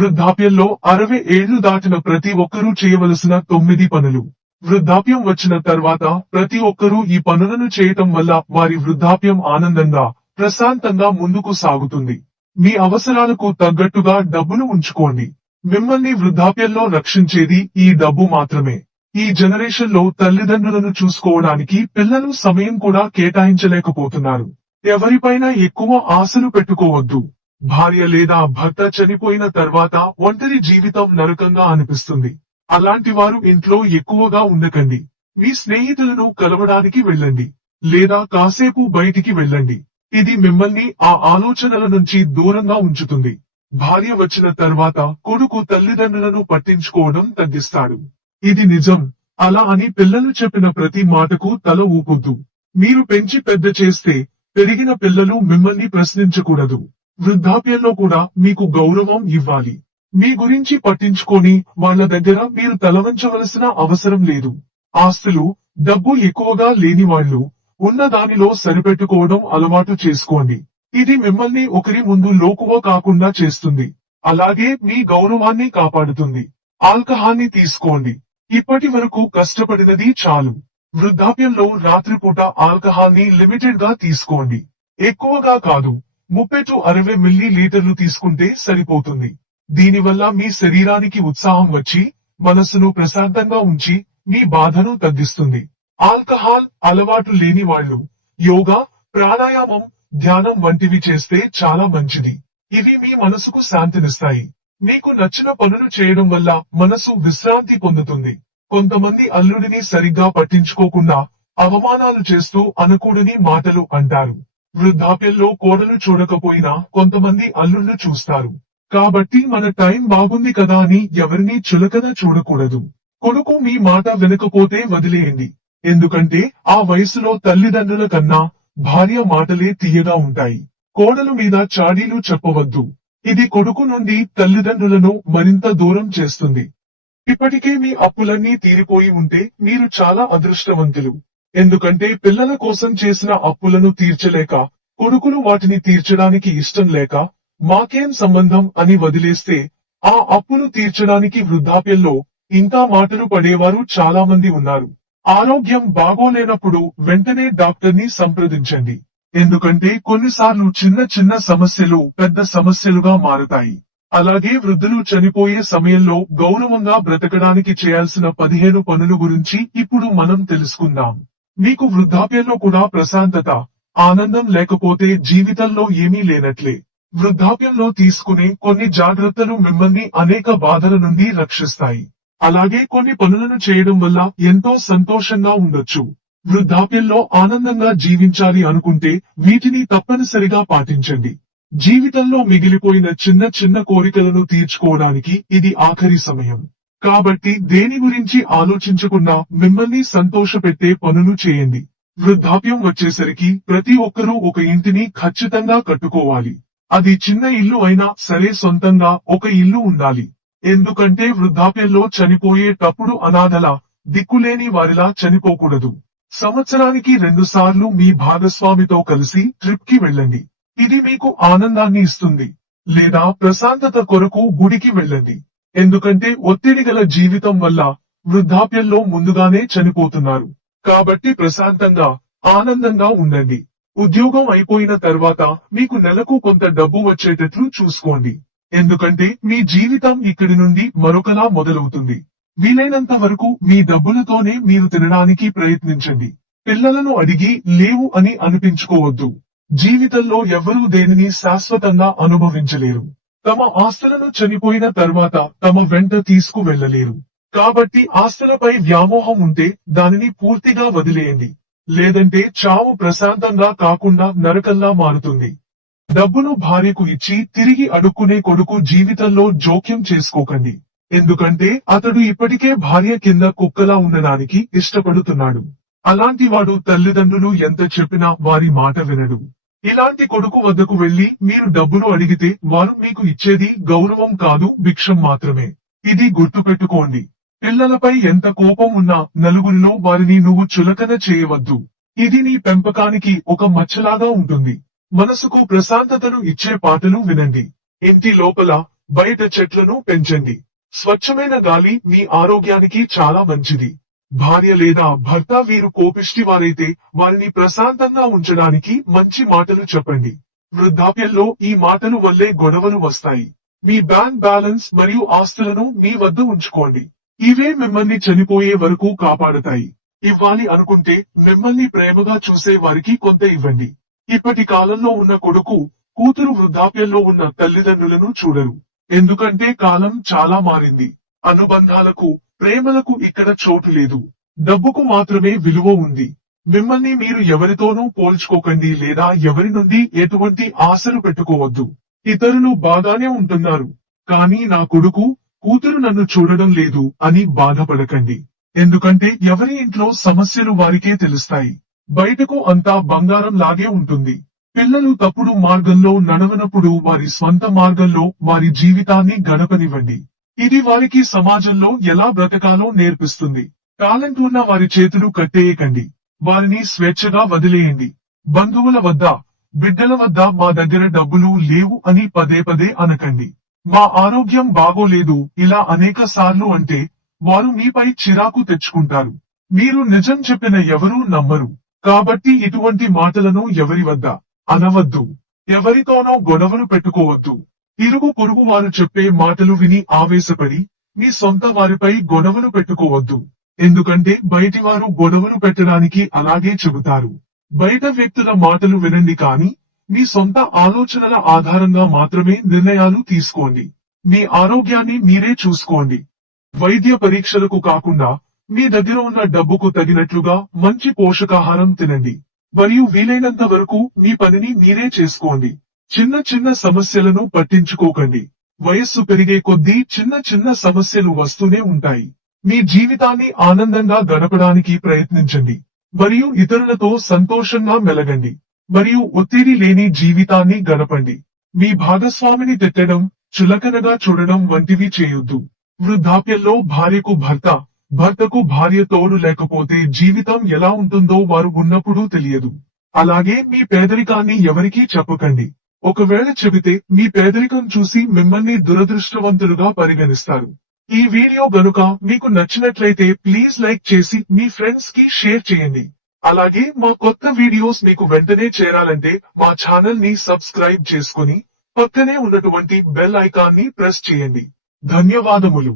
వృద్ధాప్యంలో అరవై ఏళ్ళు దాటిన ప్రతి ఒక్కరూ చేయవలసిన తొమ్మిది పనులు. వృద్ధాప్యం వచ్చిన తర్వాత ప్రతి ఒక్కరూ ఈ పనులను చేయటం వల్ల వారి వృద్ధాప్యం ఆనందంగా ప్రశాంతంగా ముందుకు సాగుతుంది. మీ అవసరాలకు తగ్గట్టుగా డబ్బును ఉంచుకోండి. మిమ్మల్ని వృద్ధాప్యంలో రక్షించేది ఈ డబ్బు మాత్రమే. ఈ జనరేషన్లో తల్లిదండ్రులను చూసుకోవడానికి పిల్లలు సమయం కూడా కేటాయించలేకపోతున్నారు. ఎవరిపైన ఎక్కువ ఆశలు పెట్టుకోవద్దు. భార్య లేదా భర్త చనిపోయిన తర్వాత ఒంటరి జీవితం నరకంగా అనిపిస్తుంది. అలాంటి వారు ఇంట్లో ఎక్కువగా ఉండకండి. మీ స్నేహితులను కలవడానికి వెళ్ళండి. లేదా కాసేపు బయటికి వెళ్ళండి. ఇది మిమ్మల్ని ఆ ఆలోచనల నుంచి దూరంగా ఉంచుతుంది. భార్య వచ్చిన తర్వాత కొడుకు తల్లిదండ్రులను పట్టించుకోవడం తగ్గిస్తాడు. ఇది నిజం. అలా అని పిల్లలు చెప్పిన ప్రతి మాటకు తల ఊపొద్దు. మీరు పెంచి పెద్ద చేస్తే పెరిగిన పిల్లలు మిమ్మల్ని ప్రశ్నించకూడదు. వృద్ధాప్యంలో కూడా మీకు గౌరవం ఇవ్వాలి. మీ గురించి పట్టించుకొని వాళ్ళ దగ్గర మీరు తలవంచవలసిన అవసరం లేదు. ఆస్తులు డబ్బు ఎక్కువగా లేని వాళ్ళు ఉన్న దానిలో సరిపెట్టుకోవడం అలవాటు చేసుకోండి. ఇది మిమ్మల్ని ఒకరి ముందు లోకువ కాకుండా చేస్తుంది. అలాగే మీ గౌరవాన్ని కాపాడుతుంది. ఆల్కహాల్ని తీసుకోండి. ఇప్పటి వరకు కష్టపడినది చాలు. వృద్ధాప్యంలో రాత్రిపూట ఆల్కహాల్ని లిమిటెడ్గా తీసుకోండి. ఎక్కువగా కాదు. ముప్పై టు అరవై మిల్లీ లీటర్లు తీసుకుంటే సరిపోతుంది. దీనివల్ల మీ శరీరానికి ఉత్సాహం వచ్చి మనస్సును ప్రశాంతంగా ఉంచి మీ బాధను తగ్గిస్తుంది. ఆల్కహాల్ అలవాటు లేని వాళ్ళు యోగా ప్రాణాయామం ధ్యానం వంటివి చేస్తే చాలా మంచిది. ఇవి మీ మనసుకు శాంతినిస్తాయి. మీకు నచ్చిన పనులు చేయడం వల్ల మనసు విశ్రాంతి పొందుతుంది. కొంతమంది అల్లుడిని సరిగ్గా పట్టించుకోకుండా అవమానాలు చేస్తూ అనకూడని మాటలు అంటారు. వృద్ధాప్యంలో కోడలు చూడకపోయినా కొంతమంది అల్లుళ్ళు చూస్తారు. కాబట్టి మన టైం బాగుంది కదా అని ఎవరిని చులకన చూడకూడదు. కొడుకు మీ మాట వినకపోతే వదిలేయండి. ఎందుకంటే ఆ వయసులో తల్లిదండ్రుల కన్నా భార్య మాటలే తీయగా ఉంటాయి. కోడలు మీద చాడీలు చెప్పవద్దు. ఇది కొడుకు నుండి తల్లిదండ్రులను మరింత దూరం చేస్తుంది. ఇప్పటికే మీ అప్పులన్నీ తీరిపోయి ఉంటే మీరు చాలా అదృష్టవంతులు. ఎందుకంటే పిల్లల కోసం చేసిన అప్పులను తీర్చలేక కొడుకులు వాటిని తీర్చడానికి ఇష్టం లేక మాకేం సంబంధం అని వదిలేస్తే ఆ అప్పులు తీర్చడానికి వృద్ధాప్యంలో ఇంకా మాటలు పడేవారు చాలా మంది ఉన్నారు. ఆరోగ్యం బాగోలేనప్పుడు వెంటనే డాక్టర్ని సంప్రదించండి. ఎందుకంటే కొన్నిసార్లు చిన్న చిన్న సమస్యలు పెద్ద సమస్యలుగా మారుతాయి. అలాగే వృద్ధులు చనిపోయే సమయంలో గౌరవంగా బ్రతకడానికి చేయాల్సిన పదిహేను పనుల గురించి ఇప్పుడు మనం తెలుసుకుందాం. మీకు వృద్ధాప్యంలో కూడా ప్రశాంతత ఆనందం లేకపోతే జీవితంలో ఏమీ లేనట్లే. వృద్ధాప్యంలో తీసుకునే కొన్ని జాగ్రత్తలు మిమ్మల్ని అనేక బాధల నుండి రక్షిస్తాయి. అలాగే కొన్ని పనులను చేయడం వల్ల ఎంతో సంతోషంగా ఉండొచ్చు. వృద్ధాప్యంలో ఆనందంగా జీవించాలి అనుకుంటే వీటిని తప్పనిసరిగా పాటించండి. జీవితంలో మిగిలిపోయిన చిన్న చిన్న కోరికలను తీర్చుకోవడానికి ఇది ఆఖరి సమయం. కాబట్టి దేని గురించి ఆలోచించకుండా మిమ్మల్ని సంతోషపెట్టే పనులు చేయండి. వృద్ధాప్యం వచ్చేసరికి ప్రతి ఒక్కరూ ఒక ఇంటిని ఖచ్చితంగా కట్టుకోవాలి. అది చిన్న ఇల్లు అయినా సరే సొంతంగా ఒక ఇల్లు ఉండాలి. ఎందుకంటే వృద్ధాప్యంలో చనిపోయేటప్పుడు అనాథల దిక్కులేని వారిలా చనిపోకూడదు. సంవత్సరానికి రెండు సార్లు మీ భాగస్వామితో కలిసి ట్రిప్కి వెళ్ళండి. ఇది మీకు ఆనందాన్ని ఇస్తుంది. లేదా ప్రశాంతత కొరకు గుడికి వెళ్ళండి. ఎందుకంటే ఒత్తిడి గల జీవితం వల్ల వృద్ధాప్యంలో ముందుగానే చనిపోతున్నారు. కాబట్టి ప్రశాంతంగా ఆనందంగా ఉండండి. ఉద్యోగం అయిపోయిన తర్వాత మీకు నెలకు కొంత డబ్బు వచ్చేటట్లు చూసుకోండి. ఎందుకంటే మీ జీవితం ఇక్కడి నుండి మరొకలా మొదలవుతుంది. వీలైనంత వరకు మీ డబ్బులతోనే మీరు తినడానికి ప్రయత్నించండి. పిల్లలను అడిగి లేవు అని అనిపించుకోవద్దు. జీవితంలో ఎవరూ దేనిని శాశ్వతంగా అనుభవించలేరు. తమ ఆస్తులను చనిపోయిన తర్వాత తమ వెంట తీసుకు వెళ్ళలేరు కాబట్టి ఆస్తులపై వ్యామోహం ఉంటే దానిని పూర్తిగా వదిలేయండి. లేదంటే చావు ప్రశాంతంగా కాకుండా నరకల్లా మారుతుంది. డబ్బును భార్యకు ఇచ్చి తిరిగి అడుక్కునే కొడుకు జీవితంలో జోక్యం చేసుకోకండి. ఎందుకంటే అతడు ఇప్పటికే భార్య కింద కుక్కలా ఉండడానికి ఇష్టపడుతున్నాడు. అలాంటి వాడు తల్లిదండ్రులు ఎంత చెప్పినా వారి మాట వినడు. ఇలాంటి కొడుకు వద్దకు వెళ్ళి మీరు డబ్బులు అడిగితే వారు మీకు ఇచ్చేది గౌరవం కాదు భిక్షం మాత్రమే. ఇది గుర్తుపెట్టుకోండి. పిల్లలపై ఎంత కోపం ఉన్నా నలుగురిలో వారిని నువ్వు చులకన చేయవద్దు. ఇది నీ పెంపకానికి ఒక మచ్చలాగా ఉంటుంది. మనసుకు ప్రశాంతతను ఇచ్చే పాటలు వినండి. ఇంటి లోపల బయట చెట్లను పెంచండి. స్వచ్ఛమైన గాలి మీ ఆరోగ్యానికి చాలా మంచిది. భార్య లేదా భర్త వీరు కోపిష్టి వారైతే వారిని ప్రశాంతంగా ఉంచడానికి మంచి మాటలు చెప్పండి. వృద్ధాప్యంలో ఈ మాటలు వల్లే గొడవలు వస్తాయి. మీ బ్యాంక్ బ్యాలెన్స్ మరియు ఆస్తులను మీ వద్ద ఉంచుకోండి. ఇవే మిమ్మల్ని చనిపోయే వరకు కాపాడతాయి. ఇవ్వాలి అనుకుంటే మిమ్మల్ని ప్రేమగా చూసే వారికి కొంత ఇవ్వండి. ఇప్పటి కాలంలో ఉన్న కొడుకు కూతురు వృద్ధాప్యంలో ఉన్న తల్లిదండ్రులను చూడరు. ఎందుకంటే కాలం చాలా మారింది. అనుబంధాలకు ప్రేమలకు ఇక్కడ చోటు లేదు. డబ్బుకు మాత్రమే విలువ ఉంది. మిమ్మల్ని మీరు ఎవరితోనూ పోల్చుకోకండి లేదా ఎవరి నుండి ఎటువంటి ఆశలు పెట్టుకోవద్దు. ఇతరులు బాగానే ఉంటున్నారు. కానీ నా కొడుకు కూతురు నన్ను చూడడం లేదు అని బాధపడకండి. ఎందుకంటే ఎవరి ఇంట్లో సమస్యలు వారికే తెలుస్తాయి. బయటకు అంతా బంగారం లాగే ఉంటుంది. పిల్లలు తప్పుడు మార్గంలో నడవనప్పుడు వారి స్వంత మార్గంలో వారి జీవితాన్ని గడపనివ్వండి. ఇది వారికి సమాజంలో ఎలా బ్రతకాలో నేర్పిస్తుంది. టాలెంట్ ఉన్న వారి చేతులు కట్టేయకండి. వారిని స్వేచ్ఛగా వదిలేయండి. బంధువుల వద్ద బిడ్డల వద్ద మా దగ్గర డబ్బులు లేవు అని పదే పదే అనకండి. మా ఆరోగ్యం బాగోలేదు ఇలా అనేక సార్లు అంటే వారు మీపై చిరాకు తెచ్చుకుంటారు. మీరు నిజం చెప్పిన ఎవరూ నమ్మరు. కాబట్టి ఇటువంటి మాటలను ఎవరి వద్ద అనవద్దు. ఎవరితోనో గొడవలు పెట్టుకోవద్దు. ఇరుగు పొరుగు వారు చెప్పే మాటలు విని ఆవేశపడి మీ సొంత వారిపై గొడవలు పెట్టుకోవద్దు. ఎందుకంటే బయటి వారు గొడవలు పెట్టడానికి అలాగే చెబుతారు. బయట వ్యక్తుల మాటలు వినండి కాని మీ సొంత ఆలోచనల ఆధారంగా మాత్రమే నిర్ణయాలు తీసుకోండి. మీ ఆరోగ్యాన్ని మీరే చూసుకోండి. వైద్య పరీక్షలకు కాకుండా మీ దగ్గర ఉన్న డబ్బుకు తగినట్లుగా మంచి పోషకాహారం తినండి. మరియు వీలైనంత వరకు మీ పనిని మీరే చేసుకోండి. చిన్న చిన్న సమస్యలను పట్టించుకోకండి. వయస్సు పెరిగే కొద్దీ చిన్న చిన్న సమస్యలు వస్తూనే ఉంటాయి. మీ జీవితాన్ని ఆనందంగా గడపడానికి ప్రయత్నించండి. మరియు ఇతరులతో సంతోషంగా మెలగండి. మరియు ఒత్తిడి లేని జీవితాన్ని గడపండి. మీ భాగస్వామిని తిట్టడం చులకనగా చూడడం వంటివి చేయొద్దు. వృద్ధాప్యంలో భార్యకు భర్త భర్తకు భార్య తోడు లేకపోతే జీవితం ఎలా ఉంటుందో వారు ఉన్నప్పుడు తెలియదు. అలాగే మీ పేదరికాన్ని ఎవరికీ చెప్పకండి. ఒకవేళ చెబితే మీ పేదరికం చూసి మిమ్మల్ని దురదృష్టవంతులుగా పరిగణిస్తారు. ఈ వీడియో గనుక మీకు నచ్చినట్లయితే ప్లీజ్ లైక్ చేసి మీ ఫ్రెండ్స్కి షేర్ చేయండి. అలాగే మా కొత్త వీడియోస్ మీకు వెంటనే చేరాలంటే మా ఛానల్ని సబ్స్క్రైబ్ చేసుకుని పక్కనే ఉన్నటువంటి బెల్ ఐకాన్ని ప్రెస్ చేయండి. ధన్యవాదములు.